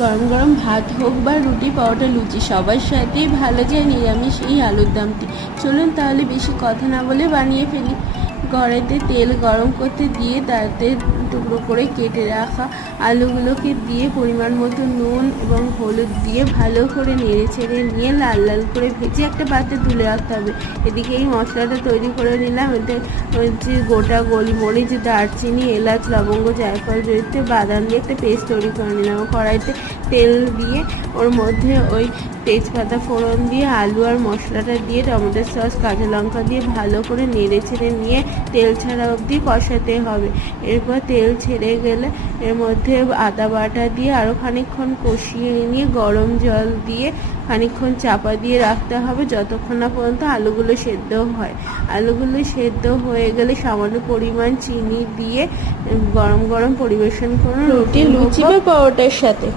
গরম গরম ভাত হোক বা রুটি, পরোটা, লুচি সবার সাথেই ভালো যায় নিরামিষ এই আলুর দমটি। চলুন তাহলে বেশি কথা না বলে বানিয়ে ফেলি। কড়াইতে তেল গরম করতে দিয়ে তাতে টুকরো করে কেটে রাখা আলুগুলোকে দিয়ে পরিমাণ মতো নুন এবং হলুদ দিয়ে ভালো করে নেড়ে ছেড়ে নিয়ে লাল লাল করে ভেজে একটা পাত্রে তুলে রাখতে হবে। এদিকে এই মশলাটা তৈরি করে নিলাম। এতে হচ্ছে গোটা গোলমরিচ, দারচিনি, এলাচ, লবঙ্গ, জায়ফল, জয়িত্রী, বাদাম দিয়ে একটা পেস্ট তৈরি করে নিলাম। কড়াইতে তেল দিয়ে ওর মধ্যে ওই তেজপাতা ফোড়ন দিয়ে আলু আর মশলাটা দিয়ে টমেটো সস, কাঁচা লঙ্কা দিয়ে ভালো করে নেড়ে ছেড়ে নিয়ে তেল ছাড়া অবধি কষাতে হবে। এরপর তেল ছেড়ে গেলে এর মধ্যে আদা বাটা দিয়ে আরও খানিকক্ষণ কষিয়ে নিয়ে গরম জল দিয়ে খানিকক্ষণ চাপা দিয়ে রাখতে হবে যতক্ষণ না পর্যন্ত আলুগুলো সেদ্ধ হয়। আলুগুলো সেদ্ধ হয়ে গেলে সামান্য পরিমাণ চিনি দিয়ে গরম গরম পরিবেশন করুন রুটি, লুচি বা পরোটার সাথে।